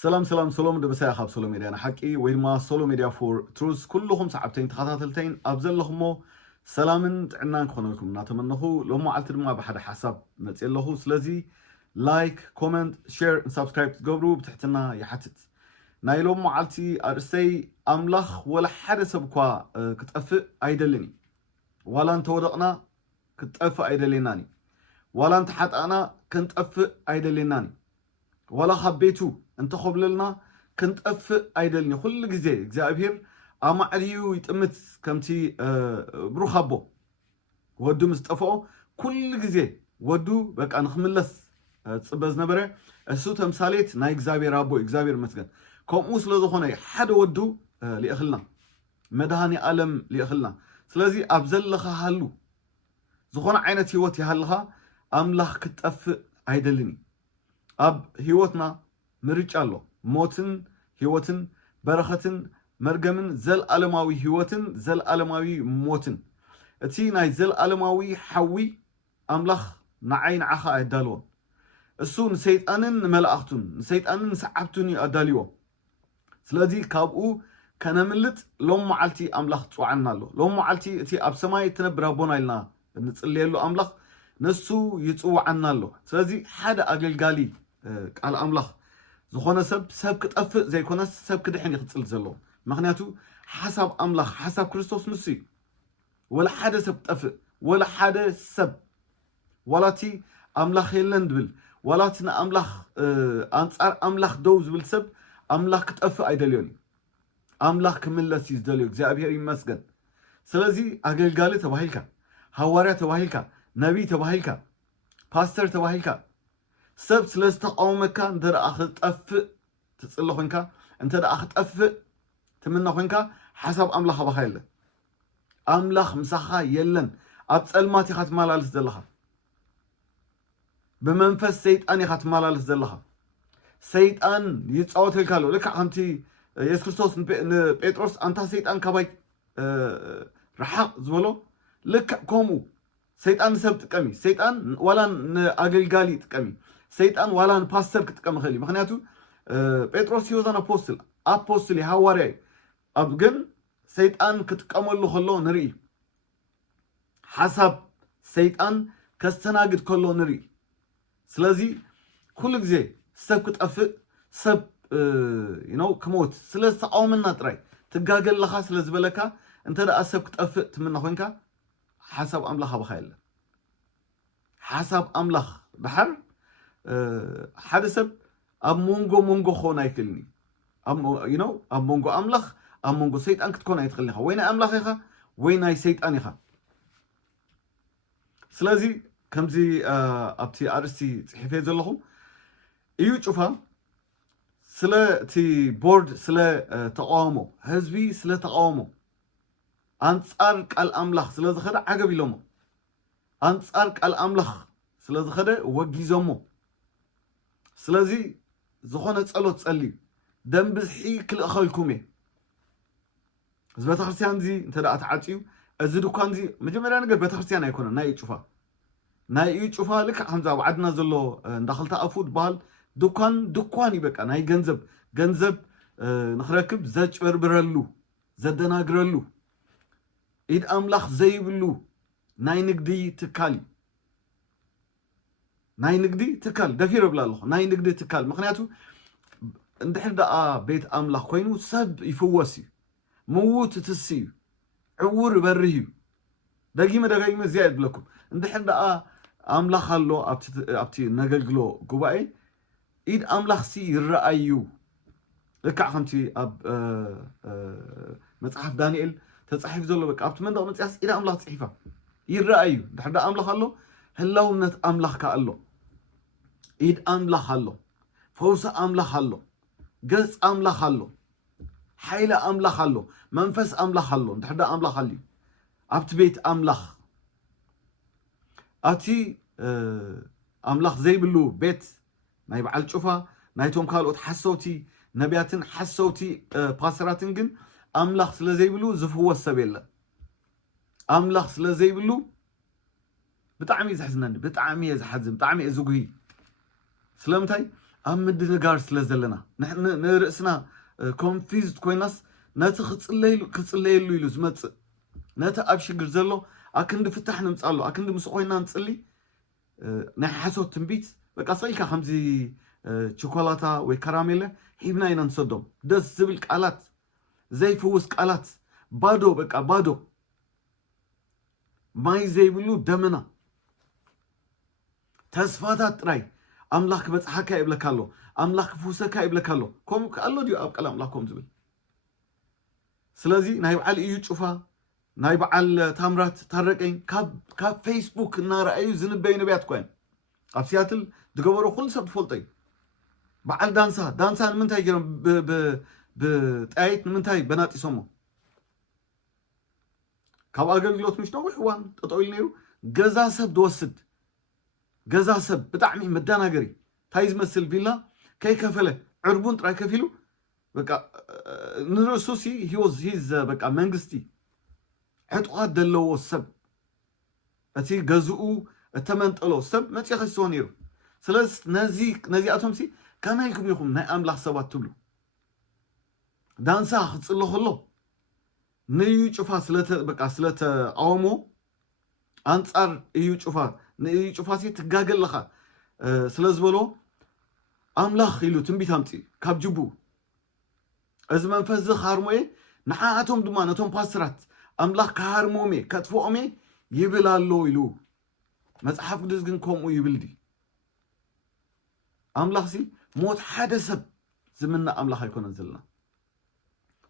سلام سلام دبسا خاب سولو ميديا أنا حكي وين ما سولو ميديا فور تروس كلهم ساعتين تخاطرتين أبزل لهم سلامن عنا نكون لكم نتمنى لو ما علتر ما بحد حساب نتقل له سلازي لايك كومنت شير سبسكرايب تقبلوا بتحتنا يحتت نايلو ما علتي أرسي أملخ ولا حد سبقوا كتأفق أيدلني ولا أنت ودقنا كتأفق أيدلناني ولا أنت حتى أنا كنت أفق أيدلناني ولا حبيتو انت خبللنا كنت أفق أيدلني كل جزء أبير أما عليو يتأمت كمتي بروح أبو ودو مستفقو كل جزء ودو بك أنا خملس تصبز نبره السو تمثاليت نا إجزابير أبو إجزابير مسجن كم وصل ذهونه حد ودو لأخلنا مدهاني ألم لأخلنا سلازي أبزل لها هلو زخون عينة هيوتي هلها أملاح كنت أفق أيدلني أب هيوتنا مريج الله موتن هيوتن برختن مرجمن زل ألماوي هيوتن زل ألماوي موتن أتي ناي زل ألماوي حوي أملاخ نعين عخا أدالون السون سيد أنن ملأختون سيد أنن سعبتوني أداليو سلادي كابو كان ملت لوم معلتي أملاخ توعنا له لوم معلتي أتي أبسماي تنبر ربنا لنا نتصلي له أملاخ نسو يتوعنا له سلادي حدا أقل قالي على أملاخ زخونا سب كتأفق زي كونا سب كدحين يختصل زلو مغنياتو حسب أملاخ حسب كريستوس مسي ولا حدا سب تأفق ولا حدا سب ولا تي أملاخ يلن دبل ولا تنا أملاخ أنصار أملاخ دوز بالسب أملاخ كتأفق أيدليوني أملاخ كمل لسيز دليوك زي أبيهر يمسجن سلازي أقل قالي تباهيلك هواريا تباهيلك نبي تباهيلك باستر تباهيلك سب سلسة قومك انت دا أخذ تأفق تتصلح انك انت دا أخذ تأفق تمنى انك حسب أملاخ بخيل أملاخ مساخا يلن أبسأل ما تخات مالالس دلها بمنفس سيطان يخات مالالس دلها سيطان يتصوت الكالو لك عمتي يس كريستوس بيتروس أنت سيطان كباي رحق زولو لك كومو سيطان سب تقمي سيطان ولا أقل قالي تقمي سيطان ولا باستر كتقم خلي مخنياتو بيتروس يوزان أبوستل هاوري أبغن سيطان كتقمل له خلو نري حسب سيطان كستناقد كله نري سلازي كل جزء سب كتأفق سب كموت سلاز تقومنا تراي تقاقل لخا سلاز بلكا انت دا سب كتأفق تمنى خوينكا حسب أملاخ بخيل حسب أملاخ بحر حدثب أم مونغو خونا يكلني أم أم مونغو أملاخ أم مونغو سيد أنك تكون يتخلني وين أملاخ يخا وين أي سيد أنيخا سلازي كمزي أبتي أرسي حفيظ لهم إيو تشوفها سلا تي بورد سلا تقاومو هزبي سلا تقاومو أنصارك الأملاخ سلا زخدا عقبي لومو أنصارك الأملاخ سلا زخدا وجيزومو سلازي زخونة تصلو تصلي دم بزحي كل أخلكمي زبات خرسيان زي انت دا أتعاتيو أزدو كان زي مجمع نقل بات خرسيان يكونا ناي يتشوفا ناي يتشوفا لك حمزة وعدنا زلو دخلتا أفوت بال دكان يبقى ناي جنزب نخركب زاج بربرلو زدنا قرلو إيد أملاخ زي بلو ناي نقدي تكالي ناي نقدي تكال دفير بلا الله ناي نقدي تكال مخنياتو اندحر دا بيت أملاخ كوينو سب يفوسي موت تسيو عور برهيو دقيمة زياد بلكم اندحر دا أملاخ اللو أبتي نقلقلو قبائي إيد أملاخ سي الرأيو لكا خمتي أب متصحف دانيال تصحف زولو بك أبت من دا متصحف إيد أملاخ تصحفة يرأيو اندحر دا أملاخ اللو هلاو نت أملاخ كألو إيد أملاخ الله فوس أملاخ الله قص أملاخ الله حيلة أملاخ الله منفس أملاخ الله نتحدى أملاخ الله أبت بيت أملاخ أتي أملاخ زي بلو بيت ناي بعل تشوفها نايتهم كالوت حسوتي نبياتن حسوتي باسراتن جن أملاخ سلا زي بلو زفوا السبيلة أملاخ سلا زي بلو بتعمي زحزنني بتعمي زحزم بتعمي ازوغي سلامتاي أمد نجار سلزلنا نحن نرأسنا confused كويناس ناتخص الليل يلوز مات ناتا أبشي جرزلو أكن دفتح نمسألو أكن دمسقوينا نسألي نحسو تنبيت بقى صيكا خمزي شوكولاتا وكراميلا حيبنا ينصدم دس زبل قالات زي فوس قالات بادو بقى بادو ماي زي بلو دمنا تسفاتات راي أملاك بتصحكا يبلكالو أملاك فوسكا يبلكالو كم قالو ديو أبقى أملاكم زبل سلازي نايب على إيو تشوفها نايب على تامرات تارقين كاب فيسبوك نارا أيو زنبين نبيات كوين أبسياتل دقبرو كل سبت فولتين بعال دانسا نمنتاي جرم بتايت نمنتاي بنات يسمو كاب أغلقلوت مش نوح وان تطويل نيرو جزا سب دوسد جزا سب بتعمي مدانا قري تايز مسل فيلا كي كفله عربون تراي كفيلو بقى نرسوسي هيز بقى منغستي حطقات دلو السب أتي جزؤو التمنطلو السب ما تيخسو نيرو سلاس نازي أتومسي كما يكم يخم نايم لحسابات تبلو دانسا خص الله خلو نيو شوفا سلته بقى سلته أومو أنصار يو شوفا نيو شوفا سي تجاجل لخا سلاس بلو أملاخ يلو تنبي تامتي كابجبو أزمان فزخ هارموي نحاتهم دمان أتهم باسرات أملاخ كهارمومي كتفومي يبلالو يلو مصحف قدس جن كومو يبلدي أملاخ سي موت حدثب زمنا أملاخ يكون نزلنا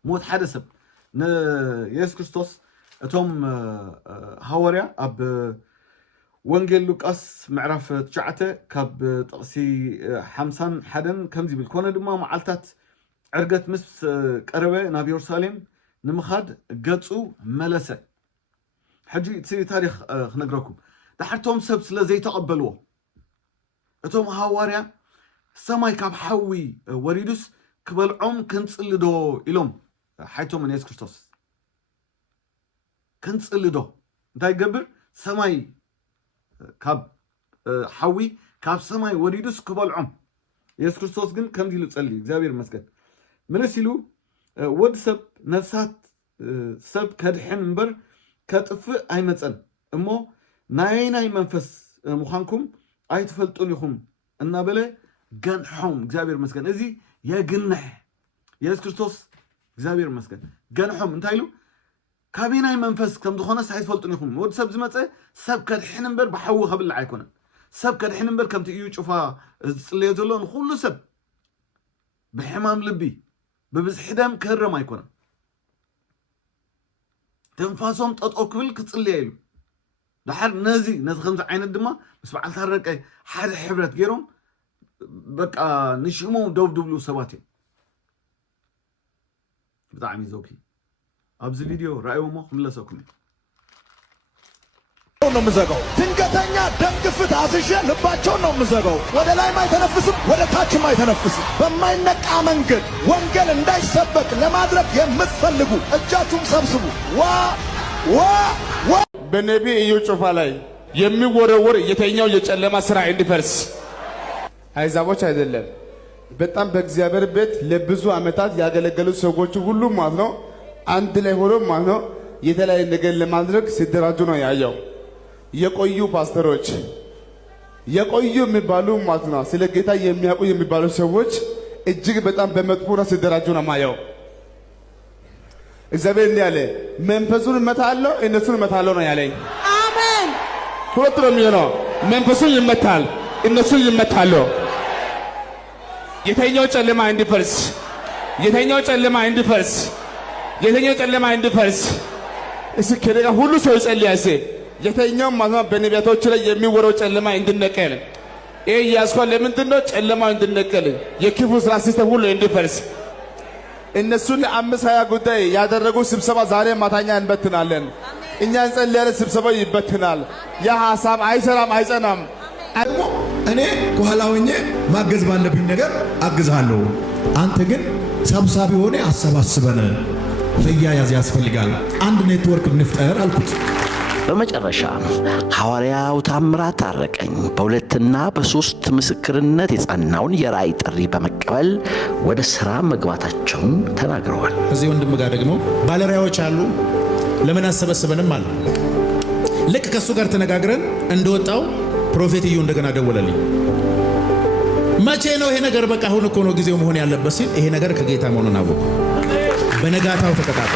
موت حدثب يسوع كريستوس أتهم هوريا أب وانجيل لوكاس معرف تشعته كاب تقسي حمسان حدن كمزي بالكون دما معلتات عرقت مس قربه ناب يروساليم نمخاد قصو ملسه حجي تسي تاريخ خنقركم دحرتهم سب سلا زي تقبلوه اتهم هواريا سماي كاب حوي وريدوس كبلعوم كنصلدو إلهم حيتهم من يسوع كريستوس كنصلدو انتاي قبر سماي كاب حوي كاب سماي وريدوس كبلعوم يسوع كريستوس كن كم ديلو تصلي እግዚአብሔር ይመስገን من سيلو ود سب نفسات سب كدحن منبر كطفء ايمصن امو ناي منفس مخانكم اي تفلطون يخم እና በለ ገንሖም እግዚአብሔር ይመስገን እዚ የግንሕ ኢየሱስ ክርስቶስ እግዚአብሔር ይመስገን ገንሖም እንታይሉ ካቢናይ መንፈስ ከም ዝኾነ ሳይፈልጡን ይኹም ወድ ሰብ ዝመፀ ሰብ ከድሕን እምበር ብሓዊ ከብል ኣይኮነን ሰብ ከድሕን እምበር ከምቲ እዩ ጩፋ ዝፅለዮ ዘሎ ንኩሉ ሰብ ብሕማም ልቢ ببزح دم كرم يكون تنفاسهم تطوكل كتصليلو دحر نزي خمس عين الدما بس بعد ترك حد حبرت غيرهم بقى نشمو دوبلو سباتي بتاعمي زوكي ابز فيديو رايومو ملسوكم ነው ምዘጋው ድንገተኛ ደም ግፊት አፍሽ ልባቸው ነው ምዘጋው ወደ ላይ ማይተነፍስም ወደ ታች ማይተነፍስም በማይነቃ መንገድ ወንጌል እንዳይሰበክ ለማድረግ የምትፈልጉ እጃችሁን ሰብስቡ ዋ በነቢይ ኢዩ ጩፋ ላይ የሚወረወር የተኛው የጨለማ ስራ እንዲፈርስ አይዛቦች አይደለም በጣም በእግዚአብሔር ቤት ለብዙ አመታት ያገለገሉ ሰዎች ሁሉ ማለት ነው አንድ ላይ ሆኖ ማለት ነው የተለያየ ነገር ለማድረግ ሲደራጁ ነው ያየው የቆዩ ፓስተሮች የቆዩ የሚባሉ ማለት ነው ስለ ጌታ የሚያውቁ የሚባሉ ሰዎች እጅግ በጣም በመጥፎና ሲደራጁ ነው ማየው እግዚአብሔር እንዲህ አለ መንፈሱን መታለው እነሱን መታለው ነው ያለኝ አሜን ሁለት ነው የሚሆነው መንፈሱን ይመታል እነሱን ይመታሉ የተኛው ጨለማ እንዲፈርስ የተኛው ጨለማ እንዲፈርስ የተኛው ጨለማ እንዲፈርስ እሱ ከደጋ ሁሉ ሰው ይጸልያሴ የተኛው ማለት በነቢያቶች ላይ የሚወረው ጨለማ እንድነቀል ያስኳል ለምንድነው ጨለማው እንድነቀል የክፉ ስራ ሲስተም ሁሉ እንዲፈርስ እነሱን ለአምስት ሃያ ጉዳይ ያደረጉ ስብሰባ ዛሬ ማታኛ እንበትናለን እኛ እንጸልያለን ስብሰባው ይበትናል ያ ሐሳብ አይሰራም አይጸናም እኔ ከኋላ ሆኜ ማገዝ ባለብኝ ነገር አግዛለሁ አንተ ግን ሰብሳቢ ሆነ አሰባስበን ለያያዝ ያስፈልጋል አንድ ኔትወርክ እንፍጠር አልኩት በመጨረሻ ሐዋርያው ታምራት አረቀኝ በሁለትና በሶስት ምስክርነት የጸናውን የራእይ ጥሪ በመቀበል ወደ ሥራ መግባታቸውን ተናግረዋል። እዚህ ወንድም ጋር ደግሞ ባለራእዮች አሉ። ለምን አሰበሰበንም አለ። ልክ ከሱ ጋር ተነጋግረን እንደወጣው ፕሮፌት እዩ እንደገና ደወለልኝ። መቼ ነው ይሄ ነገር? በቃ አሁን እኮ ነው ጊዜው መሆን ያለበት ሲል ይሄ ነገር ከጌታ መሆኑን አወቁ። በነጋታው ተቀጣጣ።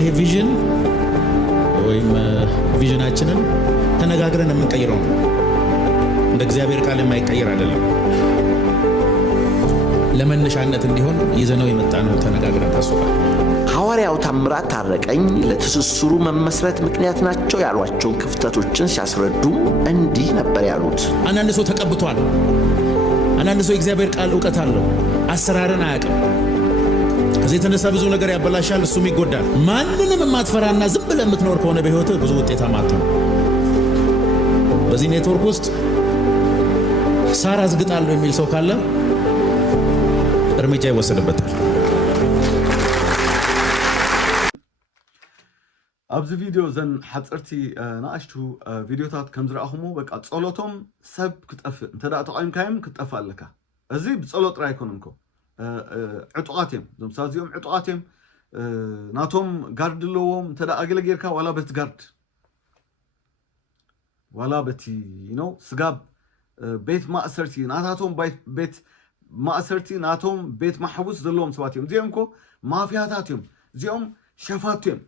ይሄ ቪዥን ወይም ቪዥናችንን ተነጋግረን የምንቀይረው ነው። እንደ እግዚአብሔር ቃል የማይቀየር አይደለም። ለመነሻነት እንዲሆን ይዘነው የመጣነው ተነጋግረን ከሱ ጋር። ሐዋርያው ታምራት ታረቀኝ ለትስስሩ መመስረት ምክንያት ናቸው ያሏቸውን ክፍተቶችን ሲያስረዱ እንዲህ ነበር ያሉት። አንዳንድ ሰው ተቀብቷል። አንዳንድ ሰው የእግዚአብሔር ቃል ዕውቀት አለው፣ አሰራርን አያውቅም። ከዚህ የተነሳ ብዙ ነገር ያበላሻል፣ እሱም ይጎዳል። ማንንም የማትፈራና ዝም ብለህ የምትኖር ከሆነ በሕይወትህ ብዙ ውጤታማ አትሆንም። በዚህ ኔትወርክ ውስጥ ሳር አዝግጣለሁ የሚል ሰው ካለ እርምጃ ይወሰድበታል። ኣብዚ ቪዲዮ ዘን ሓፀርቲ ንኣሽቱ ቪዲዮታት ከም ዝረኣኹሞ በቃ ጸሎቶም ሰብ ክጠፍእ እንተዳ ተቃይምካዮም ክትጠፍእ ኣለካ። እዚ ብጸሎት ጥራይ ኣይኮነን እኮ ዕጡቃት እዮም። እዞም ሰባት እዚኦም ዕጡቃት እዮም። ናቶም ጋርድ ኣለዎም። እንተዳ ኣገለጌርካ ዋላ በቲ ጋርድ ዋላ በቲ ስጋብ ቤት ማእሰርቲ ናታቶም ቤት ማእሰርቲ ናቶም ቤት ማሕቡስ ዘለዎም ሰባት እዮም። እዚኦም እኮ ማፍያታት እዮም። እዚኦም ሸፋት እዮም።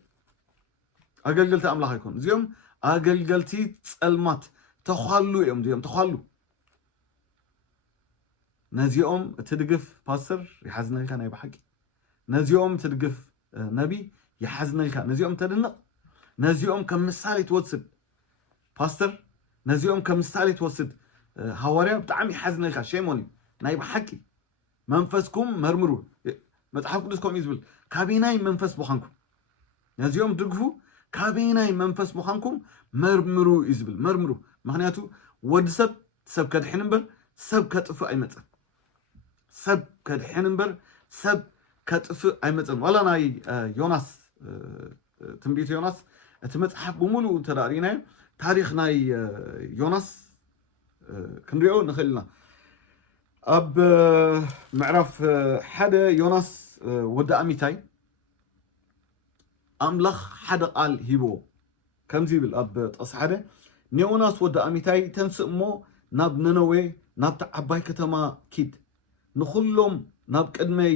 ኣገልገልቲ ኣምላኽ ኣይኮኑ። እዚኦም ኣገልገልቲ ጸልማት ተኳሉ እዮም። እዚኦም ተኳሉ ነዚኦም እትድግፍ ፓስተር ይሓዝነልካ ናይ ብሓቂ ነዚኦም እትድግፍ ነቢ ይሓዝነልካ ነዚኦም ተድንቕ ነዚኦም ከም ምሳሌ ትወስድ ፓስተር ነዚኦም ከም ምሳሌ ትወስድ ሐዋርያ ብጣዕሚ ይሓዝነልካ ሸሞን እዩ ናይ ብሓቂ መንፈስኩም መርምሩ መጽሓፍ ቅዱስ ከምኡ ዝብል ካበናይ መንፈስ ምዃንኩም ነዚኦም ድግፉ ካበናይ መንፈስ ምዃንኩም መርምሩ እዩ ዝብል መርምሩ ምክንያቱ ወዲ ሰብ ከድሕን እምበር ሰብ ከጥፍእ ኣይመፅን ሰብ ከድሕን እምበር ሰብ ከጥፍእ ኣይመፅን ዋላ ናይ ዮናስ ትንቢት ዮናስ እቲ መጽሓፍ ብምሉእ ተዳሪናዮ ታሪክ ናይ ዮናስ ክንሪኦ ንኽእል ኢና ኣብ ምዕራፍ ሓደ ዮናስ ወዲ ኣሚታይ ኣምላኽ ሓደ ቃል ሂብዎ ከምዚ ይብል ኣብ ጥቕሲ ሓደ ንዮናስ ወዲ ኣሚታይ ተንስእ እሞ ናብ ነነዌ ናብቲ ዓባይ ከተማ ኪድ ንኩሎም ናብ ቅድመይ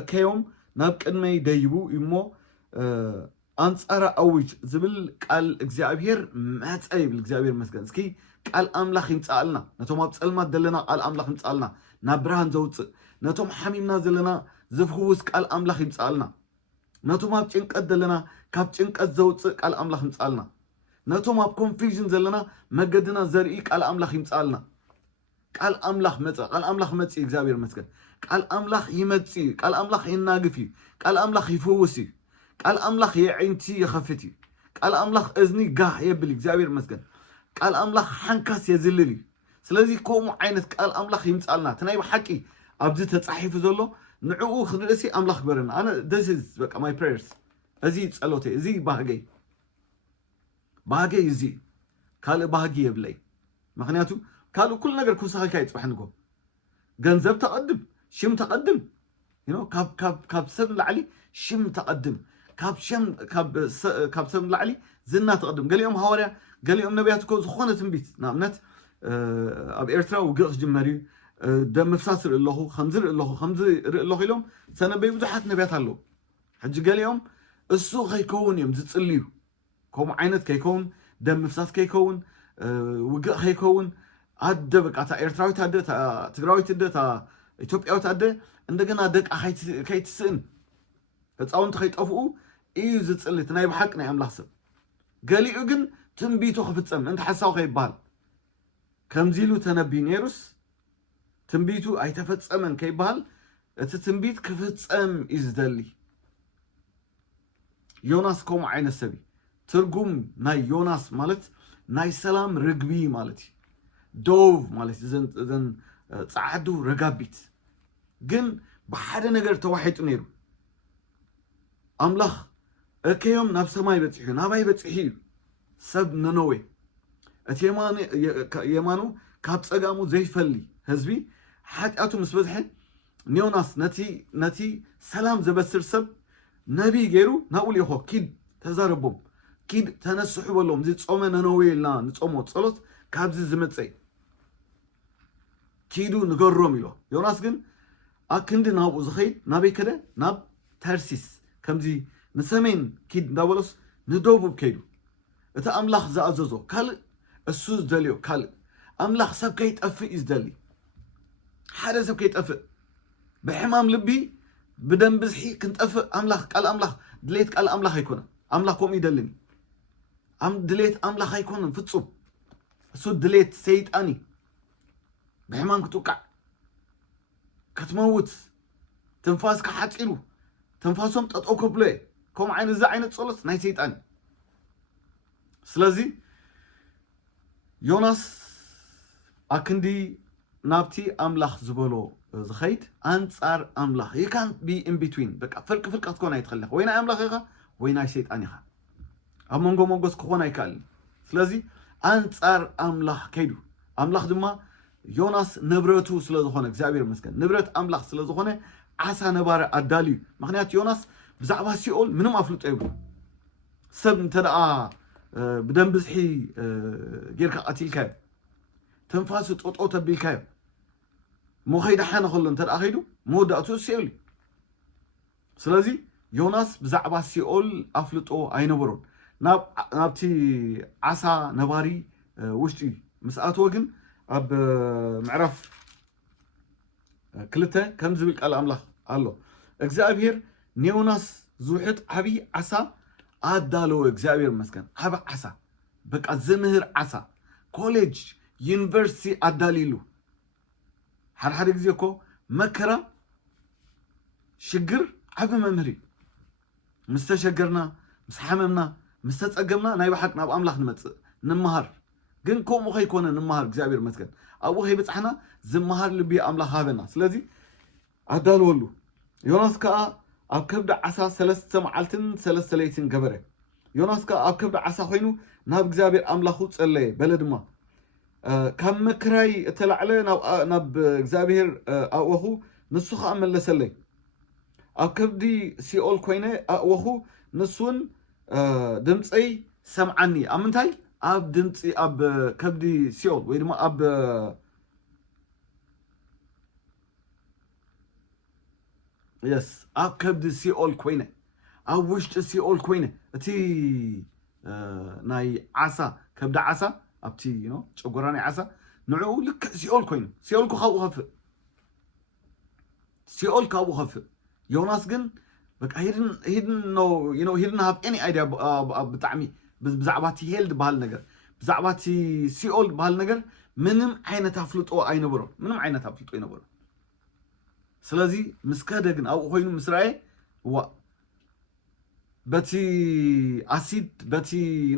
እከዮም ናብ ቅድመይ ደይቡ እሞ አንጻራ አውጅ ዝብል ቃል እግዚአብሔር መጻ ይብል እግዚአብሔር መስገን እስኪ ቃል አምላኽ ይምጻልና ነቶም ኣብ ጸልማት ደለና ቃል አምላኽ ይምጻልና ናብ ብርሃን ዘውጽእ ነቶም ሓሚምና ዘለና ዝፍውስ ቃል አምላኽ ይምጻልና ነቶም ኣብ ጭንቀት ደለና ካብ ጭንቀት ዘውጽእ ቃል አምላኽ ይምጻልና ነቶም ኣብ ኮንፊውዥን ዘለና መገድና ዘርኢ ቃል አምላኽ ይምጻልና ቃል አምላኽ መጻ ቃል አምላኽ መጽ እግዚአብሔር መስገን ቃል አምላኽ ይመጽ ቃል አምላኽ ይናግፍ ቃል አምላኽ ይፈውስ ቃል አምላኽ የዒንቲ ይኸፍት ቃል አምላኽ እዝኒ ጋህ የብል እግዚአብሔር መስገን ቃል አምላኽ ሓንካስ የዝልል ስለዚህ ኮሙ ዓይነት ቃል አምላኽ ይምጻልና ተናይ በሐቂ ኣብዚ ተጻሒፉ ዘሎ ንዕኡ ክንርእሲ አምላኽ ግበረና ኣነ this is በቃ my prayers እዚ ጸሎቴ እዚ ባህገይ እዚ ካልእ ባህጊ የብለይ ምክንያቱ ካልእ ኩሉ ነገር ክውሳኺልካ ይፅባሕንጎ ገንዘብ ተቐድም ሽም ተቐድም ካብ ሰብ ላዕሊ ሽም ተቐድም ካብ ሰብ ላዕሊ ዝና ተቐድም ገሊኦም ሐዋርያ ገሊኦም ነቢያት እኮ ዝኾነ ትንቢት ንኣብነት ኣብ ኤርትራ ውግእ ክጅመር እዩ ደም ምፍሳስ ርኢ ኣለኹ ከምዚ ርኢ ኣለኹ ኢሎም ተነበዩ ብዙሓት ነቢያት ኣለዉ ሕጂ ገሊኦም እሱ ከይከውን እዮም ዝጽልዩ ከምኡ ዓይነት ከይከውን ደም ምፍሳስ ከይከውን ውግእ ከይከውን ኣደ በቃ እታ ኤርትራዊት ኣደ ትግራዊት ኣደ ኢትዮጵያዊት ኣደ እንደገና ደቃ ከይትስእን ህፃውንቲ ከይጠፍኡ እዩ ዝጽሊ እቲ ናይ ብሓቂ ናይ ኣምላኽ ሰብ ገሊኡ ግን ትንቢቱ ክፍጸም እንተ ሓሳቡ ከይበሃል ከምዚ ኢሉ ተነቢዩ ነይሩስ ትንቢቱ ኣይተፈጸመን ከይበሃል እቲ ትንቢት ክፍጸም እዩ ዝደሊ ዮናስ ከምኡ ዓይነት ሰብ ትርጉም ናይ ዮናስ ማለት ናይ ሰላም ርግቢ ማለት እዩ ዶቭ ማለት እዘን ጻዕዱ ረጋቢት ግን ብሓደ ነገር ተዋሒጡ ነይሩ ኣምላኽ እከዮም ናብ ሰማይ በጽሑ ናባይ በጽሑ እዩ سب ننوي يمانو كاب صقامو زي فلي هزبي حتى مسبزحه نيوناس نتي سلام زبسر سب نبي غيرو نقول يخو كيد تزاربهم كيد تنسحوا لهم زي تصوم ننوي لا نصومو ጸሎት ካብዚ ዝመጽይ كيدو نغرم يلو يوناس ግን አክንድ ናቡ ዝኸይድ ናበይ ከደ ናብ ተርሲስ ከምዚ ንሰሜን ኪድ እንዳበለስ ንደቡብ ከይዱ እቲ ኣምላኽ ዝኣዘዞ ካልእ እሱ ዝደልዮ ካልእ ኣምላኽ ሰብ ከይጠፍእ እዩ ዝደሊ ሓደ ሰብ ከይጠፍእ ብሕማም ልቢ ብደም ብዝሒ ክንጠፍእ ኣምላኽ ቃል ኣምላኽ ድሌት ቃል ኣምላኽ ኣይኮነን ኣምላኽ ከምኡ ይደልኒ ድሌት ኣምላኽ ኣይኮነን ፍጹም እሱ ድሌት ሰይጣኒ بحمام كتوقع كتموت تنفاس كحاتيلو تنفاسهم تطوكو بلاي كوم عين زا عين تصلص ناي سيطان سلازي يوناس اكندي نابتي املاخ زبولو زخيت انصار املاخ you can't be in between بقى فرق تكون يتخلخ وين املاخ يخا وين سيطان يخا امونغو مونغوس كون يكال سلازي انصار املاخ كيدو املاخ دما يوناس نبرتو سلازخونه እግዚአብሔር መስገን ንብረት አምላኽ ስለዝኾነ ዓሳ ነባረ አዳልዩ ምክንያት ዮናስ ብዛዕባ ሲኦል ምንም አፍልጦ ይብሉ ሰብ እንተደኣ ብደም ብዝሒ ጌርካ ቀቲልካዮ ተንፋሱ ጦጦ ተቢልካዮ ሞኸይዳ ሓነ ከሎ እንተደኣ ኸይዱ መወዳእቱ ሲኦል ስለዚ ዮናስ ብዛዕባ ሲኦል አፍልጦ አይነበሮን ናብቲ ዓሳ ነባሪ ውሽጢ ምስኣትዎ ግን أب معرف كلته كم زبيل قال أملاخ الله إجزابير نيوناس زوحت عبي عسى أدالو إجزابير مسكن هبا عسى بك الزمهر عسى كوليج يونيفرسيتي أداليلو حد يجزيكو مكرة شجر عبي ممهري مستشجرنا مسحممنا مستتقمنا نايب حق ناب أملاخ نمهر ግን ከምኡ ከይኮነ ንመሃር እግዚአብሔር መስገን ኣብኡ ከይበፅሕና ዝመሃር ልቢ ኣምላኽ ሃበና ስለዚ ኣዳልወሉ ዮናስ ከዓ ኣብ ከብዲ ዓሳ 3 መዓልትን 3 ለይትን ገበረ ዮናስ ከዓ ኣብ ከብዲ ዓሳ ኮይኑ ናብ እግዚአብሔር ኣምላኹ ጸለየ በለ ድማ ካብ መክራይ እተላዕለ ናብ እግዚአብሔር ኣወኹ ንሱ ከዓ መለሰለይ ኣብ ከብዲ ሲኦል ኮይነ ኣወኹ ንሱን ድምፀይ ሰምዓኒ ኣብ ምንታይ أب دمتي أب كبدي سيول ويدما أب يس أب كبدي سيول كوينة أب وشت سيول كوينة تي ناي عسى كبد عسى أب تي شجراني عسى نوعه لك سيول كوينة سيول كو خاو خف سيول كاو خف يوناس جن بك he didn't have any idea بتعمي بزعباتي هيلد بهالنجر بزعباتي سيول بهالنجر منم عينة تفلطو أينبرو منم عينة تفلطو أينبرو سلازي مسكادجن أو خوينو مسرعي و بتي أسيد بتي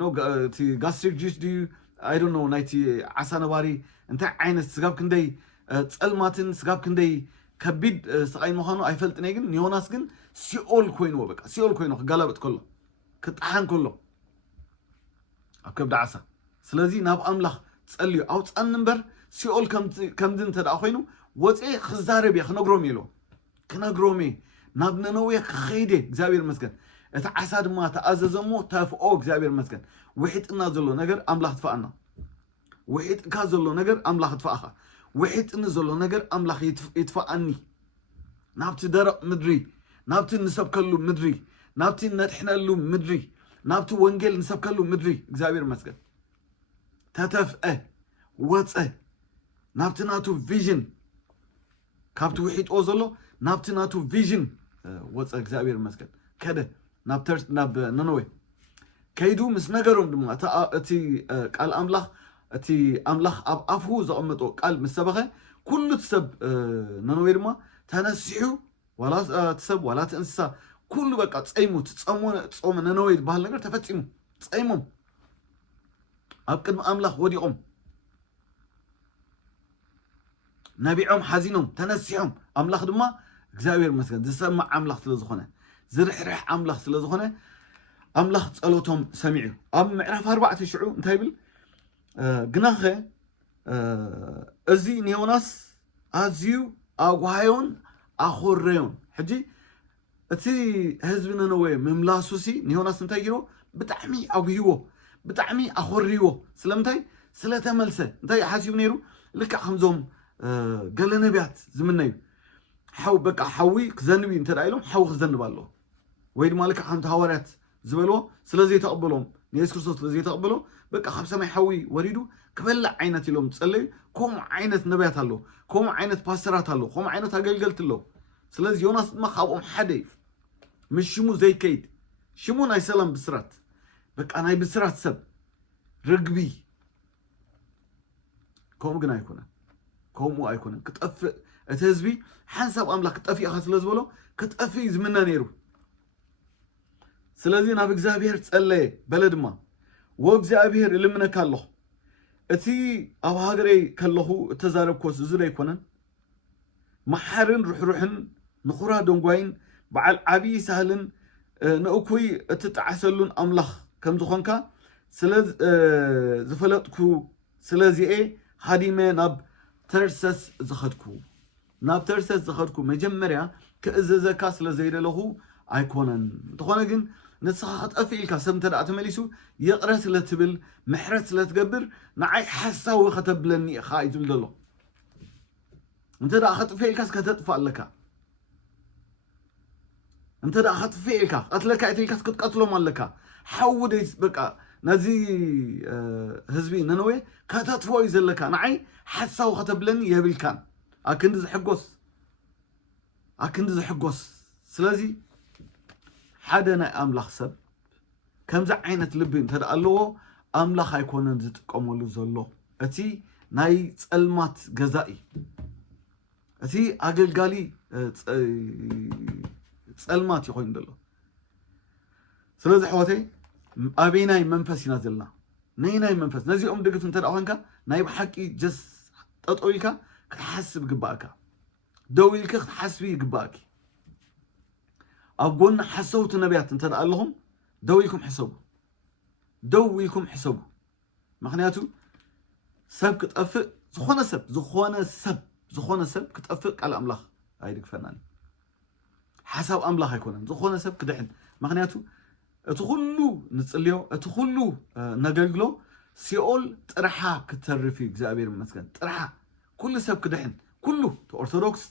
تي gastric juice do I don't know نايتي عسانة باري أنت عينة سقاب كندي تسألماتن سقاب كندي كبيد سقاين مخانو أيفلت نيجن نيوناس جن سيول كوينو بك سيول كوينو قلبت كله كتحان كله أكبد عسى سلازي ناب أملاخ تسأليو أو تسأل نمبر سيول كم دين تدأخينو واتي خزاري بيخ نقرومي له كنقرومي ناب ننوي خيدي زابير مسكن إذا عساد ما تأززمو تافقو زابير مسكن وحيد نازلو نجر أملاخ تفقنا وحيد كازلو نجر أملاخ تفقها وحيد نزلو نجر أملاخ يتفقني نابتي درق مدري نابتي نسب كلو مدري نابتي نتحنا له مدري نابتو وانجيل نسب كلو مدري እግዚአብሔር መስገን ተተፍአ ወፀ ናብቲ ናቱ ቪዥን ካብቲ ውሒጦ ዘሎ ናብቲ ናቱ ቪዥን ወፀ እግዚአብሔር መስገን ከደ ናብ ነነዌ ከይዱ ምስ ነገሮም ድማ እቲ ቃል ኣምላኽ ኣብ ኣፉ ዘቐመጦ ቃል ምስ ሰበኸ ኩሉ ሰብ ነነዌ ድማ ተነሲሑ ዋላ ሰብ ዋላ እንስሳ كل بقى تصيموت تصوم ننويد بهالنجر تفتيمو تصيمهم أبكد أملاخ وديهم نبيعهم حزينهم تنسيهم أملاخ دما እግዚአብሔር መስገን ዝሰማዕ ኣምላኽ ስለ ዝኾነ ዝርሕርሕ ኣምላኽ ስለ ዝኾነ أملاخ ጸሎቶም ሰሚዑ ኣብ ምዕራፍ 4 ሽዑ እንታይ ብል ግናኸ እዚ ኒዮናስ ኣዝዩ ኣጓሃዮን ኣኾረዮን ሕጂ እቲ ህዝቢ ነነዌ ምምላሱሲ ኒዮናስ እንታይ ጊሮ ብጣዕሚ ኣጉሂዎ ብጣዕሚ ኣኾሪዎ ስለምንታይ ስለተመልሰ እንታይ ሓሲቡ ነይሩ ልክዕ ከምዞም ገለ ነቢያት ዝምነዩ ሓው በቃ ሓዊ ክዘንብ እንተዳ ኢሎም ሓዊ ክዘንብ ኣሎ ወይ ድማ ልክዕ ከምቲ ሃዋርያት ዝበልዎ ስለዘይ ተቐበሎም ንየሱስ ክርስቶስ ስለዘይ ተቐበሎ በቃ ካብ ሰማይ ሓዊ ወሪዱ ክበላዕ ዓይነት ኢሎም ጸለዩ ከምኡ ዓይነት ነቢያት ኣሎ ከምኡ ዓይነት ፓስተራት ኣሎ ከምኡ ዓይነት ኣገልገልቲ ኣሎ ስለዚ ዮናስ ድማ ካብኦም ሓደ እዩ ምስ ሽሙ ዘይከይድ ሽሙ ናይ ሰላም ብስራት በቃ ናይ ብስራት ሰብ ርግቢ ከምኡ ግን ኣይኮነን ከምኡ ኣይኮነን ክጠፍእ እቲ ህዝቢ ሓንሳብ ኣምላኽ ክጠፊእኻ ስለ ዝበሎ ክጠፍእ ዝምነ ነይሩ ስለዚ ናብ እግዚአብሔር ጸለየ በለ ድማ ወእግዚአብሔር ይልምነካ ኣለኹ እቲ ኣብ ሃገረይ ከለኹ እተዛረብኮስ እዚ ዶ ኣይኮነን መሓርን ሩሕሩሕን ንኹራ ደንጓይን በዓል ዓብዪ ሳህልን ንእኩይ እትጣዓሰሉን ኣምላኽ ከም ዝኾንካ ዝፈለጥኩ ስለዚኤ ሃዲመ ናብ ተርሰስ ዝኸድኩ መጀመርያ ክእዘዘካ ስለዘይደለኹ ኣይኮነን እንተኾነ ግን ንስኻ ክጠፍእ ኢልካ ሰብ እንተደኣ ተመሊሱ የቕረ ስለትብል ምሕረት ስለትገብር ንዓይ ሓሳዊ ከተብለኒ ኢኻ እዩ ዝብል ዘሎ እንተደኣ ከጥፍእ ኢልካስ ከተጥፍእ ኣለካ እንተደኣ ከጥፍእ ኢልካ ቀትለካ ኢልካስ ክትቀትሎም ኣለካ ሓዊ ደይ በቃ ነዚ ህዝቢ ነነዌ ከተጥፍኦ እዩ ዘለካ ንዓይ ሓሳዊ ከተብለኒ የብልካን ኣክንዲ ዝሕጎስ ስለዚ ሓደ ናይ ኣምላኽ ሰብ ከምዚ ዓይነት ልቢ እንተደኣ ኣለዎ ኣምላኽ ኣይኮነን ዝጥቀመሉ ዘሎ እቲ ናይ ጸልማት ገዛኢ እቲ ኣገልጋሊ ጸልማት ይኾይኑ ዘሎ ስለዚ ሕወተይ ኣበይናይ መንፈስ ኢና ዘለና ነይናይ መንፈስ ነዚኦም ድግፍ እንተደኣ ኮንካ ናይ ብሓቂ ጀስ ጠጠው ኢልካ ክትሓስብ ግባእካ ደው ኢልካ ክትሓስቢ ይግባእኪ ኣብ ጎና ሓሰውቲ ነቢያት እንተደኣ ኣለኹም ደው ኢልኩም ሕሰቡ ምክንያቱ ሰብ ክጠፍእ ዝኾነ ሰብ ክጠፍእ ቃል ኣምላኽ ኣይድግፈናን ሓሳብ ኣምላኽ ኣይኮነን ዝኾነ ሰብ ክድሕን ምክንያቱ እቲ ኩሉ ንጽልዮ እቲ ኩሉ ነገልግሎ ሲኦል ጥርሓ ክተርፍ እዩ እግዚአብሔር ይመስገን ጥርሓ ኩሉ ሰብ ክድሕን ኩሉ እቲ ኦርቶዶክስ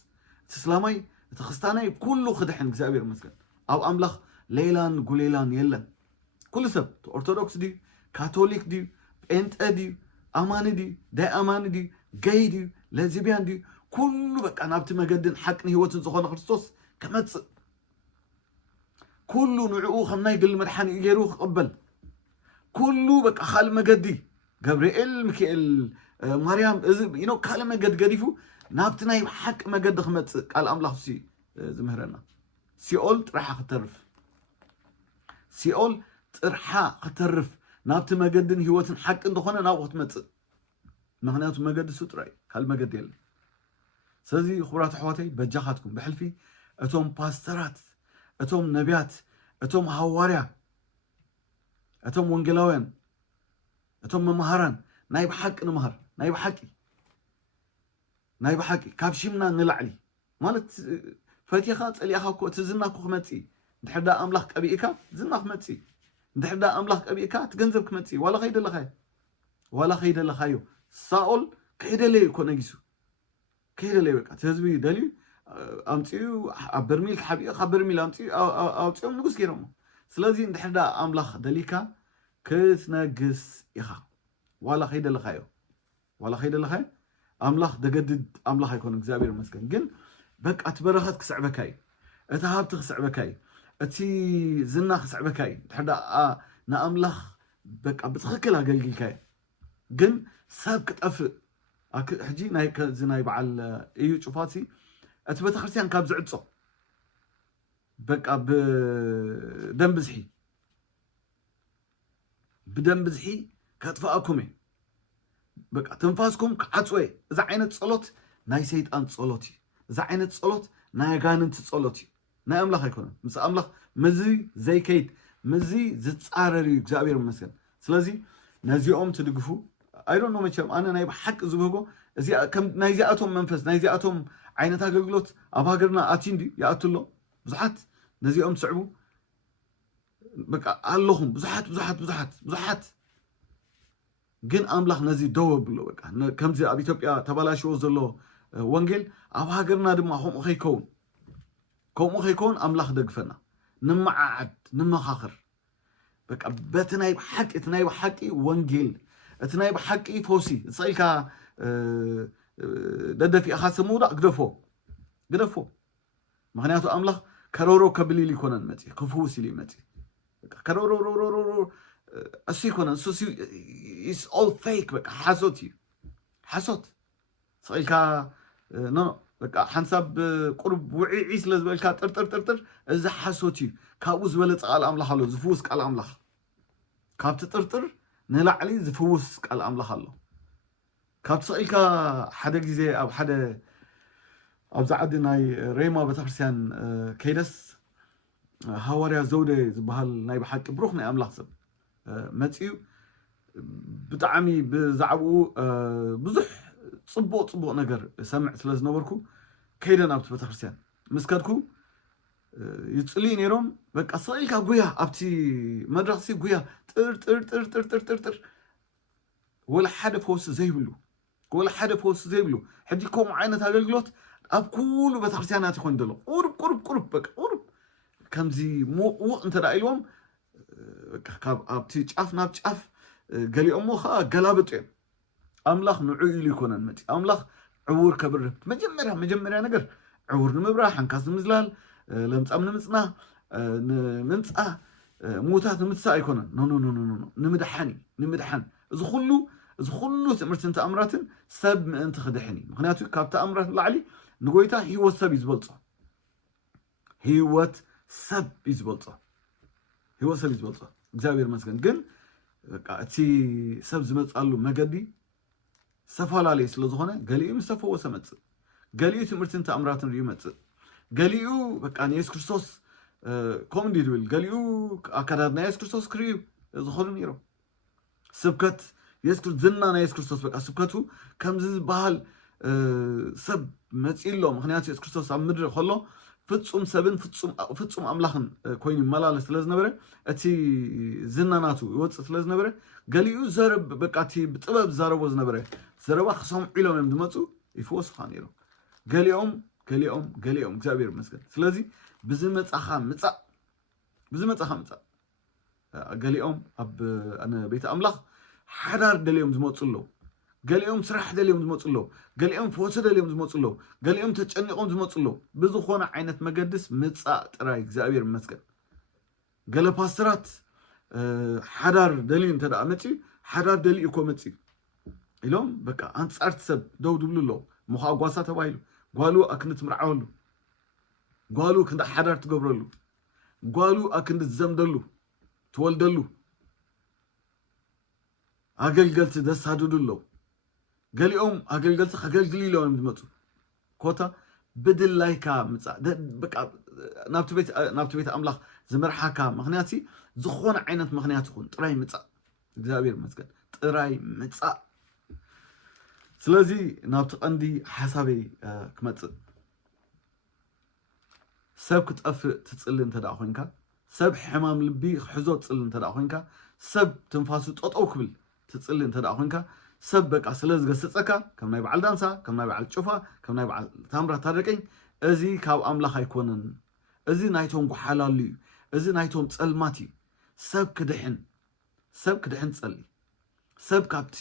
እቲ እስላማይ እቲ ክርስቲያናይ ኩሉ ክድሕን እግዚአብሔር ይመስገን ኣብ ኣምላኽ ሌላን ጉሌላን የለን ኩሉ ሰብ እቲ ኦርቶዶክስ ድዩ ካቶሊክ ድዩ ጴንጤ ድዩ ኣማኒ ድዩ ዳይ ኣማኒ ድዩ ገይ ድዩ ለዝቢያን ድዩ ኩሉ በቃ ናብቲ መገድን ሓቅን ህይወትን ዝኾነ ክርስቶስ ከመጽእ ኩሉ ንዕኡ ከም ናይ ግል መድሓኒ ገይሩ ክቕበል ኩሉ በቃ ካልእ መገዲ ገብርኤል ሚካኤል ማርያም ካልእ መገዲ ገዲፉ ናብቲ ናይ ሓቂ መገዲ ክመጽእ ቃል ኣምላኽ ዝምህረና ሲኦል ጥርሓ ክትተርፍ ናብቲ መገድን ህይወትን ሓቂ እንደኾነ ናብኡ ክትመጽእ ምክንያቱ መገዲ እሱ ጥራይ ካልእ መገዲ የለን ስለዚ ክቡራት ኣሕዋተይ በጃኻትኩም ብሕልፊ እቶም ፓስተራት እቶም ነቢያት እቶም ሃዋርያ እቶም ወንጌላውያን እቶም መምሃራን ናይ ብሓቂ ንምሃር ናይ ብሓቂ ካብ ሽምና ንላዕሊ ማለት ፈቲኻ ጸሊእኻ እኮ እቲ ዝና እኮ ክመጽእ እንድሕር ኣምላኽ ቀቢእካ ዝና ክመጽእ እንድሕር ኣምላኽ ቀቢእካ እቲ ገንዘብ ክመጽእ ዋላ ከይደለኻዮ ሳኦል ከይደለዩ እኮ ነጊሱ ከይደለዩ በቃ እቲ ህዝቢ ደልዩ ኣምፂኡ ኣብ በርሚል ሓቢኡ ካብ በርሚል ኣውፂኦም ንጉስ ገይሮሞ ስለዚ እንድሕር ኣምላኽ ደሊካ ክትነግስ ኢኻ ዋላ ከይደለኻዮ ኣምላኽ ደገድድ ኣምላኽ ኣይኮነ እግዚአብሔር ይመስገን ግን በቃ እቲ በረኸት ክስዕበካ እዩ እቲ ሃብቲ ክስዕበካ እዩ እቲ ዝና ክስዕበካ እዩ እንድሕር ንኣምላኽ በቃ ብትኽክል ኣገልጊልካ እዩ ግን ሰብ ክጠፍእ ሕጂ ናይ በዓል እዩ ጩፋሲ እቲ ቤተክርስትያን ካብ ዝዕጾ በቃ ብደም ብዝሒ ከጥፋኣኩም እየ በቃ ትንፋስኩም ክዓጽወ እዚ ዓይነት ጸሎት ናይ ሰይጣን ጸሎት እዩ እዚ ዓይነት ጸሎት ናይ ኣጋንንቲ ጸሎት እዩ ናይ ኣምላኽ ኣይኮነን ምስ ኣምላኽ ምዝ ዘይከይድ مزي زتصارري እግዚአብሔር ይመስገን ስለዚህ ነዚኦም ትድግፉ I don't know መቸም አነ ናይ በሐቅ ዝብጎ እዚ ከም ናይዚ አቶም መንፈስ ናይዚ አቶም ዓይነት አገልግሎት አብ ሃገርና አቲንዲ ያአትሎ ብዙሓት ነዚኦም ጽዕቡ በቃ አለኹም ብዙሓት ግን አምላኽ ነዚ ደው ብሎ በቃ ከምዚ አብ ኢትዮጵያ ተባላሽዎ ዘሎ ወንጌል አብ ሃገርና ድማ ከምኡ ኸይከውን አምላኽ ደግፈና نمعاد نمخاخر بك بتناي بحق اتناي بحقي وانجيل اتناي بحقي فوسي صايكا ددفي اخاس مودا قدفو مغنياتو املاح كرورو كبلي لي كونن متي كفوسي لي متي كرورو اسي كونن سوسي is all fake بك حسوت صايكا نو بقى حنسب قرب وعيس لزبلكا طر اذا حسوتي كابو زبلص قال املاح الله زفوس قال املاح كابت طرطر نلعلي زفوس قال املاح الله كابت سئلكا حدا غزي اب حدا اب زعدناي ريما بتخرسيان كيدس حواريا زوده زبحال ناي بحق بروخ ناي املاح سب متيو بطعمي بزعبو بزح صبوق ነገር ሰምዕ ስለዝነበርኩ ከይደን ኣብቲ ቤተክርስትያን መስከድኩ ይጽልይ ነይሮም በቃ ሰኢልካ ጉያ ኣብቲ መድረኽሲ ጉያ ጥር ወላ ሓደ ፈውስ ዘይብሉ ሕጂ ከምኡ ዓይነት አገልግሎት ኣብ ኩሉ ቤተክርስትያናት ይኮን ደሎ ቁርብ በቃ ቁርብ ከምዚ ሙቅ እንተዳ ኢልዎም ካብ ኣብቲ ጫፍ ናብ ጫፍ ገሊኦም ኸ ገላብጥ እዮም أملاخ نعيلي كونن متي أملاخ عور كبر مجمرة نجر عور نمبرة حنكاس نمزلال لمس أمن نمسنا نمسأ موتات نمسأ يكونن نو نمدحن زخلو سمرت أنت أمراتن سب أنت خدحني مخنياتو كابت أمرات العلي نقولتها هو سب يزبلطه سب يزبلطه እግዚአብሔር ይመስገን ግን በቃ እቲ ሰብ ዝመጻሉ መገዲ ሰፋላለይ ስለዝኾነ ገሊኡም ዝተፈወሰ መጽእ ገሊኡ ትምህርትን ተአምራትን ይመጽእ ገሊኡ በቃ ኢየሱስ ክርስቶስ ኮምዲ ድብል ገሊኡ አካዳድና ኢየሱስ ክርስቶስ ክሪዩ ዝኾኑ ነይሮም ስብከት ኢየሱስ ክርስቶስ ዝና ናይ ኢየሱስ ክርስቶስ በቃ ስብከቱ ከምዚ ዝበሃል ሰብ መጽኢሎ ምክንያቱ ኢየሱስ ክርስቶስ ኣብ ምድሪ ኸሎ ፍጹም ሰብን ፍጹም አምላኽን ኮይኑ ይመላለስ ስለዝነበረ እቲ ዝናናቱ ይወጽእ ስለዝነበረ ገሊኡ ዘረብ በቃ እቲ ብጥበብ ዘረቦ ዝነበረ ዘረባ ክሰምዑ ኢሎም እዮም ዝመጹ ይፈወስኻ ነይሮም ገሊኦም እግዚአብሔር ይመስገን ስለዚ ብዝመጻኻ ምጻእ ገሊኦም ኣብ ኣነ ቤተ አምላኽ ሓዳር ደልዮም ዝመጹሎ ገሊኦም ስራሕ ደልዮም ዝመጹሎ ገሊኦም ፈወስ ደልዮም ዝመጹሎ ገሊኦም ተጨኒቆም ዝመጹሎ ብዙኾነ ዓይነት መገድስ ምጻእ ጥራይ እግዚአብሔር ይመስገን ገለ ፓስተራት ሓዳር ደልዩ እንተዳ መጺ ሓዳር ደልዩ እኮ መጺ ኢሎም በቃ አንጻርት ሰብ ደው ድብሉሎ ሙኻ ጓሳ ተባሂሉ ጓሉ አክንት ምርዓወሉ ጓሉ ክንደ ሓዳር ትገብረሉ ጓሉ አክንት ዘምደሉ ትወልደሉ አገልገልቲ ደሳድዱሎ ገሊኦም አገልገልቲ ከገልግል ኢሎም ዝመጹ ኮታ ብድላይካ ምጻእ በቃ ናብቲ ቤት አምላኽ ዝመርሓካ ምክንያት ዝኾነ ዓይነት ምክንያት ይኹን ጥራይ ምጻእ እግዚአብሔር ይመስገን ጥራይ ምጻእ ስለዚ ናብቲ ቀንዲ ሓሳበይ ክመጽእ ሰብ ክጠፍእ ትጽሊ እንተዳ ኮይንካ ሰብ ሕማም ልቢ ክሕዞ ትጽሊ እንተዳ ኮይንካ ሰብ ትንፋሱ ጠጠው ክብል ትጽሊ እንተዳ ኮይንካ ሰብ በቃ ስለዝገስጸካ ከም ናይ በዓል ዳንሳ ከም ናይ በዓል ጩፋ ከም ናይ በዓል ታምራት ታረቀኝ እዚ ካብ አምላኽ ኣይኮነን እዚ ናይቶም ጉሓላሉ እዚ ናይቶም ጸልማት ሰብ ክድሕን ጸሊ ሰብ ካብቲ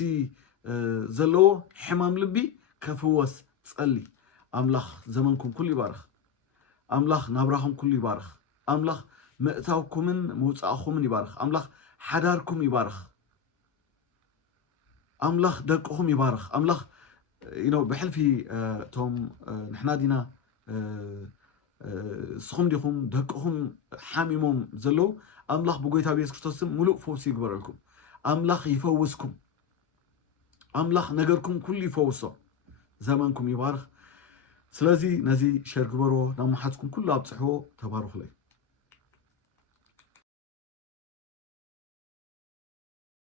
ዘለዎ ሕማም ልቢ ከፍወስ ጸሊ አምላኽ ዘመንኩም ኩሉ ይባርኽ አምላኽ ናብራኹም ኩሉ ይባርኽ አምላኽ ምእታውኩምን ምውጻእኹምን ይባርኽ አምላኽ ሓዳርኩም ይባርኽ አምላኽ ደቅኹም ይባርኽ አምላኽ ብሕልፊ ቶም ንሕና ዲና ስኹም ዲኹም ደቅኹም ሓሚሞም ዘለዉ አምላኽ ብጎይታ ኢየሱስ ክርስቶስ ሙሉእ ፈውሲ ይግበረልኩም አምላኽ ይፈውስኩም አምላኽ ነገርኩም ኩሉ ይፈውሶ ዘመንኩም ይባርኽ ስለዚ ነዚ ሸር ግበሮ ናብ ማሓዝኩም ኩሉ ኣብፅሕዎ ተባርኹለይ